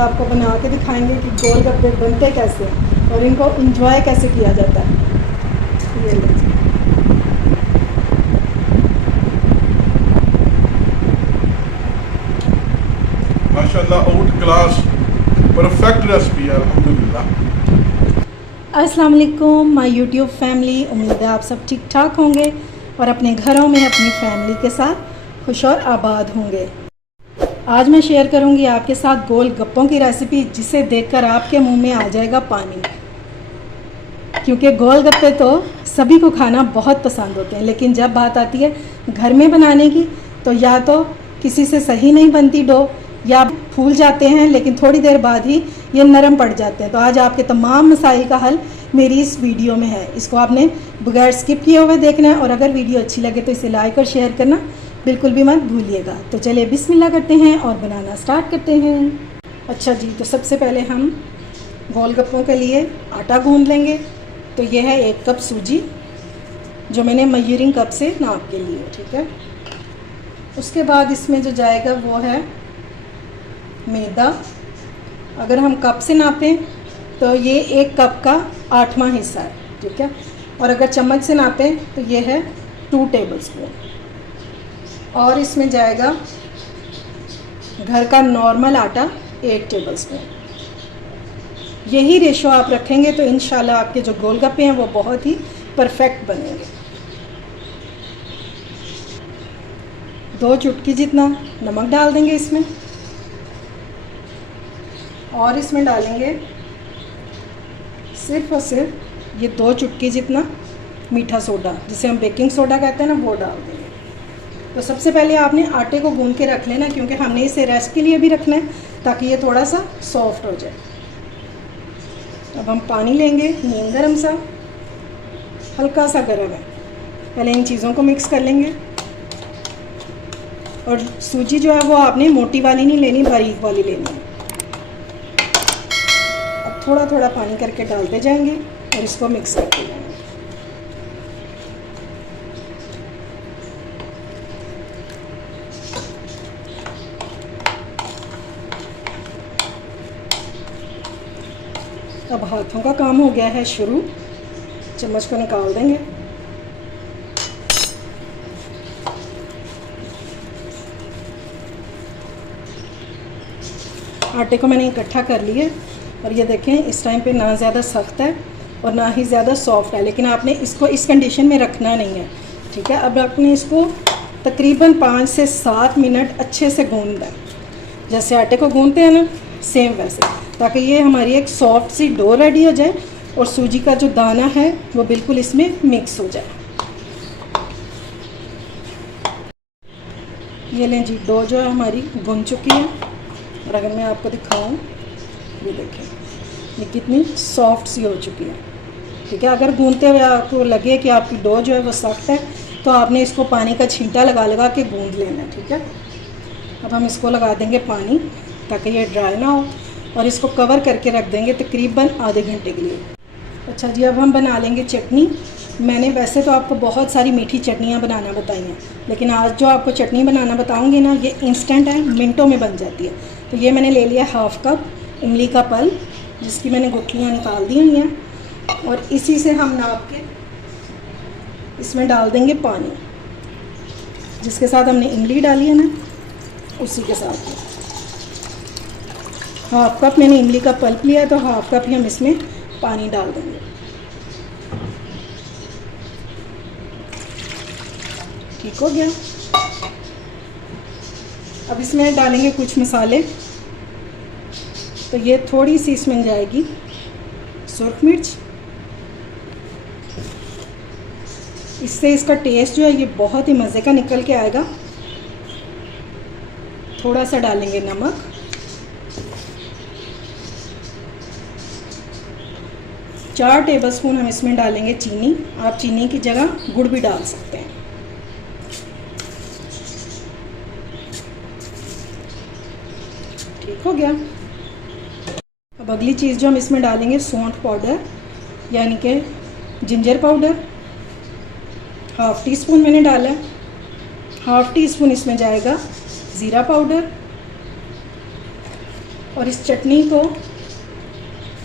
आपको बना के दिखाएंगे कि गोलगप्पे बनते कैसे हैं और इनको एंजॉय कैसे किया जाता है। ये लीजिए। माशाल्लाह आउट क्लास परफेक्ट रेसिपी है अल्हम्दुलिल्लाह। अस्सलाम वालेकुम माय यूट्यूब फैमिली, उम्मीद है आप सब ठीक ठाक होंगे और अपने घरों में अपनी फैमिली के साथ खुश और आबाद होंगे। आज मैं शेयर करूंगी आपके साथ गोलगप्पों की रेसिपी, जिसे देखकर आपके मुंह में आ जाएगा पानी, क्योंकि गोलगप्पे तो सभी को खाना बहुत पसंद होते हैं, लेकिन जब बात आती है घर में बनाने की तो या तो किसी से सही नहीं बनती डो, या फूल जाते हैं लेकिन थोड़ी देर बाद ही ये नरम पड़ जाते हैं। तो आज आपके तमाम मसाइल का हल मेरी इस वीडियो में है। इसको आपने बगैर स्किप किए हुए देखना है और अगर वीडियो अच्छी लगे तो इसे लाइक और शेयर करना बिल्कुल भी मत भूलिएगा। तो चलिए बिस्मिल्लाह करते हैं और बनाना स्टार्ट करते हैं। अच्छा जी, तो सबसे पहले हम गोलगप्पों के लिए आटा गूंद लेंगे। तो यह है 1 कप सूजी, जो मैंने मेजरिंग कप से नाप के लिए, ठीक है। उसके बाद इसमें जो जाएगा वो है मैदा। अगर हम कप से नापें तो ये 1 कप का 8वां हिस्सा है, ठीक है। और अगर चम्मच से नापें तो ये है 2 टेबलस्पून। और इसमें जाएगा घर का नॉर्मल आटा 1 टेबलस्पून। यही रेशो आप रखेंगे तो इंशाल्लाह आपके जो गोलगप्पे हैं वो बहुत ही परफेक्ट बनेंगे। 2 चुटकी जितना नमक डाल देंगे इसमें, और इसमें डालेंगे सिर्फ और सिर्फ ये 2 चुटकी जितना मीठा सोडा, जिसे हम बेकिंग सोडा कहते हैं ना, वो डाल देंगे। तो सबसे पहले आपने आटे को गूंद के रख लेना, क्योंकि हमने इसे रेस्ट के लिए भी रखना है ताकि ये थोड़ा सा सॉफ्ट हो जाए। अब हम पानी लेंगे, नीम गरम सा, हल्का सा गर्म है। पहले इन चीज़ों को मिक्स कर लेंगे। और सूजी जो है वो आपने मोटी वाली नहीं लेनी, बारीक वाली लेनी है। अब थोड़ा थोड़ा पानी करके डालते जाएंगे और इसको मिक्स करते जाएंगे। अब हाथों का काम हो गया है शुरू, चम्मच को निकाल देंगे। आटे को मैंने इकट्ठा कर लिया और ये देखें इस टाइम पे ना ज़्यादा सख्त है और ना ही ज़्यादा सॉफ्ट है, लेकिन आपने इसको इस कंडीशन में रखना नहीं है, ठीक है। अब आपने इसको तकरीबन 5 से 7 मिनट अच्छे से गूंदना है, जैसे आटे को गूंदते हैं ना, सेम वैसे, ताकि ये हमारी एक सॉफ्ट सी डो रेडी हो जाए और सूजी का जो दाना है वो बिल्कुल इसमें मिक्स हो जाए। ये लें जी, डो जो है हमारी गूंद चुकी है। और अगर मैं आपको दिखाऊं, ये देखें ये कितनी सॉफ्ट सी हो चुकी है, ठीक है। अगर गूंदते हुए आपको लगे कि आपकी डो जो है वो सख्त है तो आपने इसको पानी का छींटा लगा लगा के गूंद लेना है, ठीक है। अब हम इसको लगा देंगे पानी ताकि ये ड्राई ना हो, और इसको कवर करके रख देंगे तकरीबन आधे घंटे के लिए। अच्छा जी, अब हम बना लेंगे चटनी। मैंने वैसे तो आपको बहुत सारी मीठी चटनियाँ बनाना बताई हैं, लेकिन आज जो आपको चटनी बनाना बताऊँगी ना, ये इंस्टेंट है, मिनटों में बन जाती है। तो ये मैंने ले लिया 1/2 कप इमली का पल्प, जिसकी मैंने गुठलियाँ निकाल दी हुई हैं, और इसी से हम नाप के इसमें डाल देंगे पानी, जिसके साथ हमने इमली डाली है ना, उसी के साथ 1/2 कप मैंने इमली का पल्प लिया, तो 1/2 कप ही हम इसमें पानी डाल देंगे। ठीक हो गया। अब इसमें डालेंगे कुछ मसाले। तो ये थोड़ी सी इसमें जाएगी सुर्ख मिर्च, इससे इसका टेस्ट जो है ये बहुत ही मज़े का निकल के आएगा। थोड़ा सा डालेंगे नमक, 4 टेबलस्पून हम इसमें डालेंगे चीनी। आप चीनी की जगह गुड़ भी डाल सकते हैं। ठीक हो गया। अब अगली चीज़ जो हम इसमें डालेंगे सौंठ पाउडर, यानी कि जिंजर पाउडर, 1/2 टीस्पून मैंने डाला है। 1/2 टीस्पून इसमें जाएगा ज़ीरा पाउडर, और इस चटनी को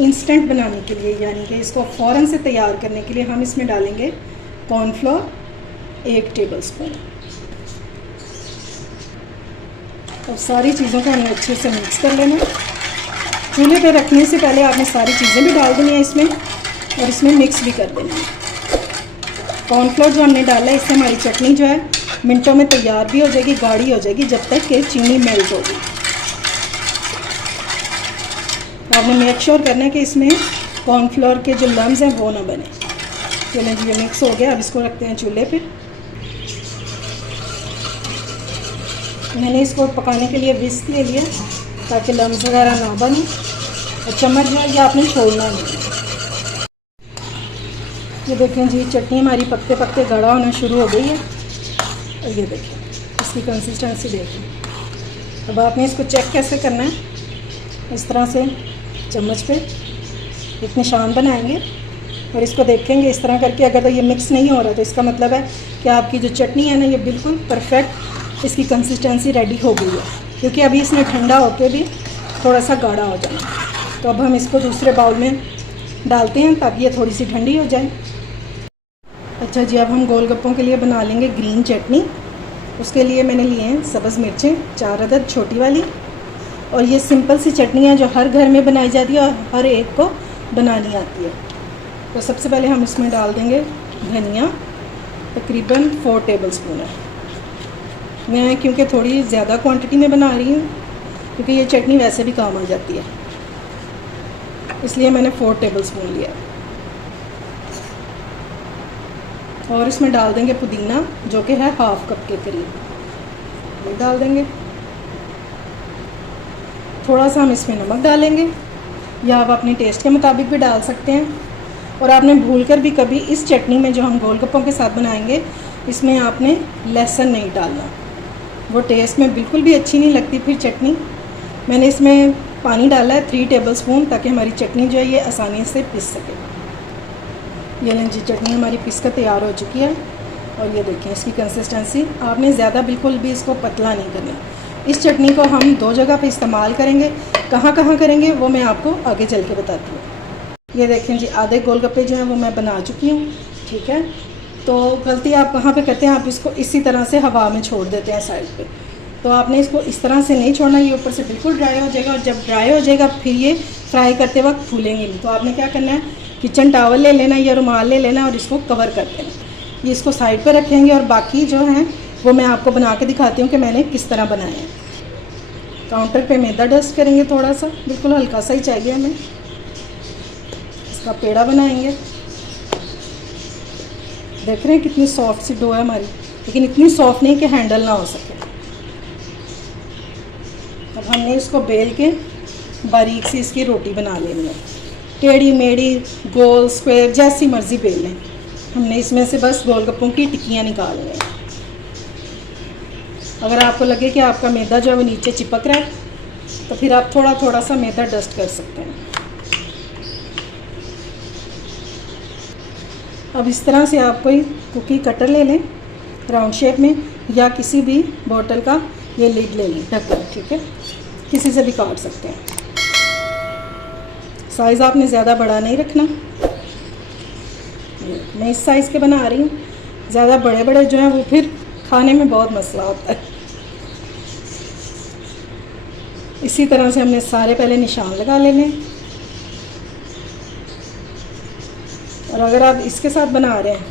इंस्टेंट बनाने के लिए, यानी कि इसको फ़ौरन से तैयार करने के लिए, हम इसमें डालेंगे कॉर्नफ्लोर 1 टेबलस्पून। और सारी चीज़ों को हमें अच्छे से मिक्स कर लेना। चूल्हे पे रखने से पहले आपने सारी चीज़ें भी डाल देनी है इसमें, और इसमें मिक्स भी कर देना है। कॉर्नफ्लोर जो हमने डाला है, इससे हमारी चटनी जो है मिनटों में तैयार भी हो जाएगी, गाढ़ी हो जाएगी, जब तक कि चीनी मेल्ट होगी। आपने मेक श्योर करना है कि इसमें कॉर्नफ्लोर के जो लम्स हैं वो ना बने। चलिए जी, ये मिक्स हो गया। अब इसको रखते हैं चूल्हे पे। मैंने इसको पकाने के लिए विस्क ले लिया ताकि लम्स वगैरह ना बने, और चम्मच जो है ये आपने छोड़ना नहीं। ये देखें जी, चटनी हमारी पकते पकते गाढ़ा होना शुरू हो गई है। और ये देखें इसकी कंसिस्टेंसी देखें। अब आपने इसको चेक कैसे करना है, इस तरह से चम्मच पे एक निशान बनाएंगे और इसको देखेंगे इस तरह करके। अगर तो ये मिक्स नहीं हो रहा तो इसका मतलब है कि आपकी जो चटनी है ना, ये बिल्कुल परफेक्ट इसकी कंसिस्टेंसी रेडी हो गई है, क्योंकि अभी इसने ठंडा होकर भी थोड़ा सा गाढ़ा हो जाना। तो अब हम इसको दूसरे बाउल में डालते हैं ताकि ये थोड़ी सी ठंडी हो जाए। अच्छा जी, अब हम गोलगप्पों के लिए बना लेंगे ग्रीन चटनी। उसके लिए मैंने लिए हैं सब्ज़ मिर्चें 4 अदद छोटी वाली, और ये सिंपल सी चटनी है जो हर घर में बनाई जाती है और हर एक को बनानी आती है। तो सबसे पहले हम इसमें डाल देंगे धनिया, तकरीबन 4 टेबलस्पून है। मैं क्योंकि थोड़ी ज़्यादा क्वांटिटी में बना रही हूँ, क्योंकि ये चटनी वैसे भी काम आ जाती है, इसलिए मैंने 4 टेबलस्पून लिया। और इसमें डाल देंगे पुदीना, जो कि है 1/2 कप के करीब, ये डाल देंगे। थोड़ा सा हम इसमें नमक डालेंगे, या आप अपने टेस्ट के मुताबिक भी डाल सकते हैं। और आपने भूलकर भी कभी इस चटनी में जो हम गोलगप्पों के साथ बनाएंगे, इसमें आपने लहसुन नहीं डालना, वो टेस्ट में बिल्कुल भी अच्छी नहीं लगती फिर चटनी। मैंने इसमें पानी डाला है 3 टेबलस्पून, ताकि हमारी चटनी जो है ये आसानी से पिस सके। ये लें जी, चटनी हमारी पिस कर तैयार हो चुकी है। और ये देखें इसकी कंसिस्टेंसी, आपने ज़्यादा बिल्कुल भी इसको पतला नहीं करना। इस चटनी को हम 2 जगह पे इस्तेमाल करेंगे। कहाँ कहाँ करेंगे वो मैं आपको आगे चल के बताती हूँ। ये देखें जी, आधे गोलगप्पे जो हैं वो मैं बना चुकी हूँ, ठीक है। तो गलती आप कहाँ पे करते हैं, आप इसको इसी तरह से हवा में छोड़ देते हैं साइड पे। तो आपने इसको इस तरह से नहीं छोड़ना, ये ऊपर से बिल्कुल ड्राई हो जाएगा, और जब ड्राई हो जाएगा फिर ये फ्राई करते वक्त फूलेंगे नहीं। तो आपने क्या करना है, किचन टॉवल ले लेना या रुमाल ले लेना और इसको कवर कर देना। ये इसको साइड पर रखेंगे, और बाकी जो हैं वो मैं आपको बना के दिखाती हूँ कि मैंने किस तरह बनाया है। काउंटर पे मैदा डस्ट करेंगे, थोड़ा सा, बिल्कुल हल्का सा ही चाहिए हमें। इसका पेड़ा बनाएंगे। देख रहे हैं कितनी सॉफ्ट सी डो है हमारी, लेकिन इतनी सॉफ्ट नहीं कि हैंडल ना हो सके। अब हमने इसको बेल के बारीक सी इसकी रोटी बना लेनी है, टेढ़ी मेढ़ी, गोल, स्क्वायर, जैसी मर्ज़ी बेल लें। हमने इसमें से बस गोलगप्पों की टिक्कियाँ निकालनी हैं। अगर आपको लगे कि आपका मैदा जो है वो नीचे चिपक रहा है, तो फिर आप थोड़ा थोड़ा सा मैदा डस्ट कर सकते हैं। अब इस तरह से आप कोई कुकी कटर ले लें राउंड शेप में, या किसी भी बोतल का ये लिड ले लें ढक्कन, ठीक है, किसी से भी काट सकते हैं। साइज़ आपने ज़्यादा बड़ा नहीं रखना। मैं इस साइज़ के बना रही हूँ, ज़्यादा बड़े बड़े जो हैं वो फिर खाने में बहुत मसला होता है। इसी तरह से हमने सारे पहले निशान लगा लेने। और अगर आप इसके साथ बना रहे हैं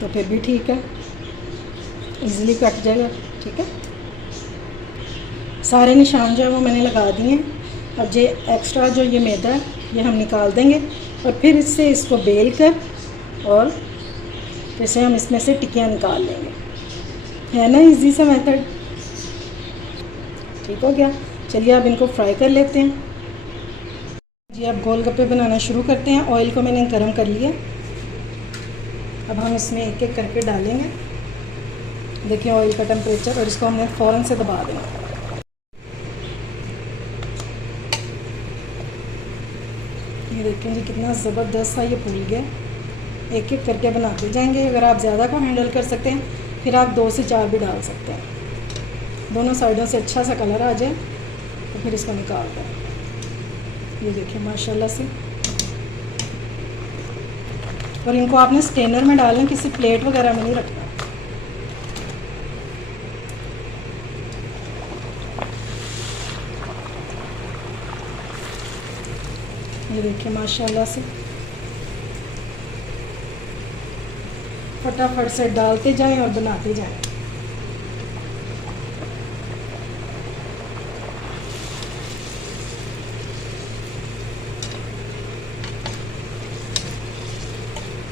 तो फिर भी ठीक है, इजीली कट जाएगा, ठीक है। सारे निशान जो है वो मैंने लगा दिए हैं। अब ये एक्स्ट्रा जो ये मैदा है ये हम निकाल देंगे, और फिर इससे इसको बेल कर और फिर से हम इसमें से टिक्कियाँ निकाल लेंगे। है ना इजी सा मेथड, ठीक हो गया। चलिए अब इनको फ्राई कर लेते हैं जी। अब गोलगप्पे बनाना शुरू करते हैं। ऑयल को मैंने गरम कर लिया। अब हम इसमें एक एक करके डालेंगे। देखिए ऑयल का टेम्परेचर, और इसको हमने फ़ौरन से दबा देना। ये देखें जी कितना ज़बरदस्त सा ये फूल गया। एक एक करके बनाते जाएंगे। अगर आप ज़्यादा को हैंडल कर सकते हैं फिर आप 2 से 4 भी डाल सकते हैं। दोनों साइडों से अच्छा सा कलर आ जाए तो फिर इसको निकाल दें। ये देखिए माशाल्लाह से। और इनको आपने स्टेनर में डालना, किसी प्लेट वगैरह में नहीं रखना। ये देखिए माशाल्लाह से फटाफट से डालते जाएं और बनाते जाएं।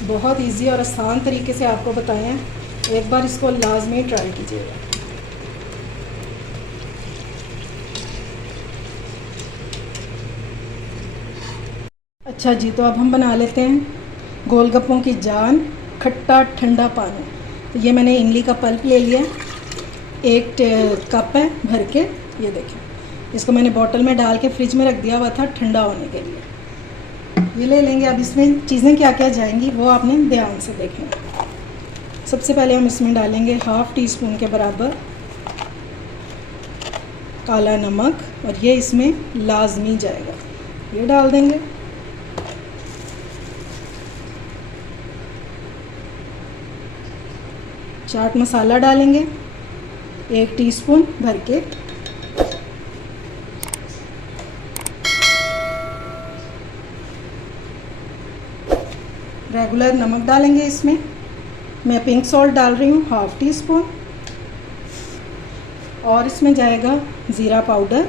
बहुत इजी और आसान तरीके से आपको बताए हैं, एक बार इसको लाजमी ट्राई कीजिएगा। अच्छा जी, तो अब हम बना लेते हैं गोलगप्पों की जान, खट्टा ठंडा पानी। तो ये मैंने इमली का पल्प ले लिया, 1 कप है भर के। ये देखें, इसको मैंने बॉटल में डाल के फ्रिज में रख दिया हुआ था ठंडा होने के लिए। ये ले लेंगे। अब इसमें चीज़ें क्या क्या जाएंगी वो आपने ध्यान से देखना। सबसे पहले हम इसमें डालेंगे 1/2 टीस्पून के बराबर काला नमक, और ये इसमें लाजमी जाएगा, ये डाल देंगे। चाट मसाला डालेंगे 1 टीस्पून भर के। रेगुलर नमक डालेंगे इसमें। मैं पिंक सॉल्ट डाल रही हूँ 1/2 टीस्पून। और इसमें जाएगा ज़ीरा पाउडर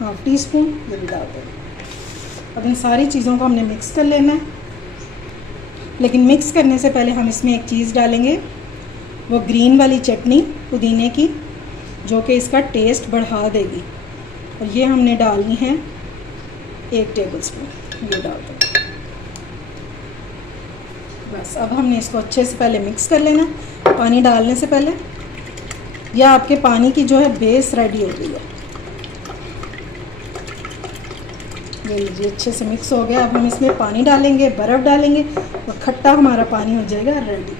1/2 टीस्पून, ये भी डाल देंगे। अब इन सारी चीज़ों को हमने मिक्स कर लेना है। लेकिन मिक्स करने से पहले हम इसमें एक चीज़ डालेंगे, वो ग्रीन वाली चटनी पुदीने की, जो कि इसका टेस्ट बढ़ा देगी। और ये हमने डालनी है 1 टेबलस्पून, ये डाल देंगे। बस अब हमने इसको अच्छे से पहले मिक्स कर लेना, पानी डालने से पहले। यह आपके पानी की जो है बेस रेडी हो गई है। ये लीजिए, अच्छे से मिक्स हो गया। अब हम इसमें पानी डालेंगे, बर्फ़ डालेंगे, और खट्टा हमारा पानी हो जाएगा रेडी।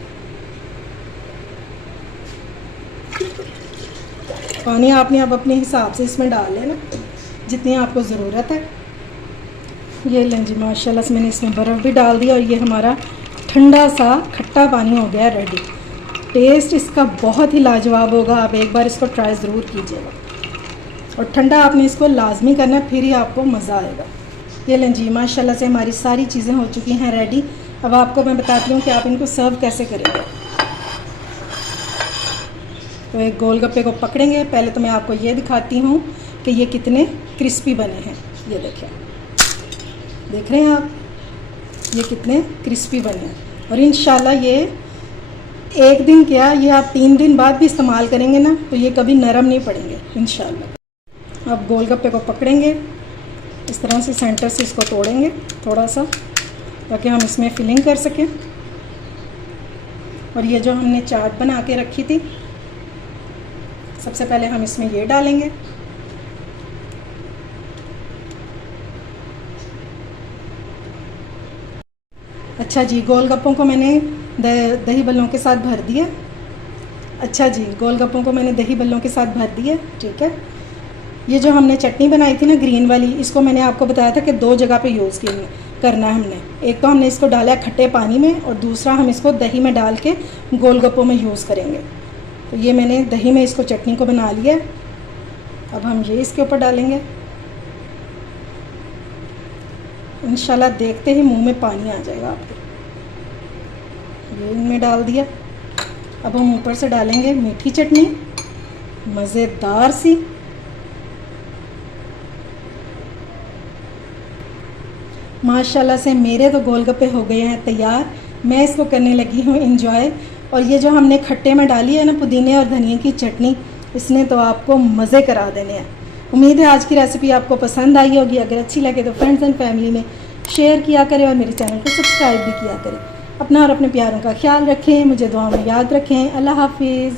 पानी आपने अब अपने हिसाब से इसमें डाल लेना, जितनी आपको ज़रूरत है। ये लें जी, माशाल्लाह से मैंने इसमें बर्फ़ भी डाल दिया, और ये हमारा ठंडा सा खट्टा पानी हो गया रेडी। टेस्ट इसका बहुत ही लाजवाब होगा, आप एक बार इसको ट्राई ज़रूर कीजिएगा। और ठंडा आपने इसको लाजमी करना है, फिर ही आपको मज़ा आएगा। ये लें जी, माशाल्लाह से हमारी सारी चीज़ें हो चुकी हैं रेडी। अब आपको मैं बताती हूँ कि आप इनको सर्व कैसे करेंगे। तो एक गोलगप्पे को पकड़ेंगे। पहले तो मैं आपको ये दिखाती हूँ कि ये कितने क्रिस्पी बने हैं। ये देखें, देख रहे हैं आप, ये कितने क्रिस्पी बने हैं। और इंशाल्लाह ये एक दिन क्या, ये आप 3 दिन बाद भी इस्तेमाल करेंगे ना, तो ये कभी नरम नहीं पड़ेंगे इंशाल्लाह। अब गोलगप्पे को पकड़ेंगे, इस तरह से सेंटर से इसको तोड़ेंगे थोड़ा सा, ताकि हम इसमें फिलिंग कर सकें। और ये जो हमने चाट बना के रखी थी, सबसे पहले हम इसमें ये डालेंगे। अच्छा जी, गोलगप्पों को मैंने दही बल्लों के साथ भर दिया। अच्छा जी, गोलगप्पों को मैंने दही बल्लों के साथ भर दिया, ठीक है। ये जो हमने चटनी बनाई थी ना ग्रीन वाली, इसको मैंने आपको बताया था कि 2 जगह पे यूज़ करना है हमने। एक तो हमने इसको डाला है खट्टे पानी में, और दूसरा हम इसको दही में डाल के गोलगप्पों में यूज़ करेंगे। तो ये मैंने दही में इसको चटनी को बना लिया। अब हम ये इसके ऊपर डालेंगे। इंशाल्लाह देखते ही मुंह में पानी आ जाएगा आपके। ये इनमें डाल दिया। अब हम ऊपर से डालेंगे मीठी चटनी, मज़ेदार सी। माशाल्लाह से मेरे तो गोलगप्पे हो गए हैं तैयार। मैं इसको करने लगी हूँ एंजॉय। और ये जो हमने खट्टे में डाली है ना पुदीने और धनिया की चटनी, इसने तो आपको मज़े करा देने हैं। उम्मीद है आज की रेसिपी आपको पसंद आई होगी। अगर अच्छी लगे तो फ्रेंड्स एंड फैमिली में शेयर किया करें, और मेरे चैनल को सब्सक्राइब भी किया करें। अपना और अपने प्यारों का ख्याल रखें, मुझे दुआ में याद रखें। अल्लाह हाफिज़।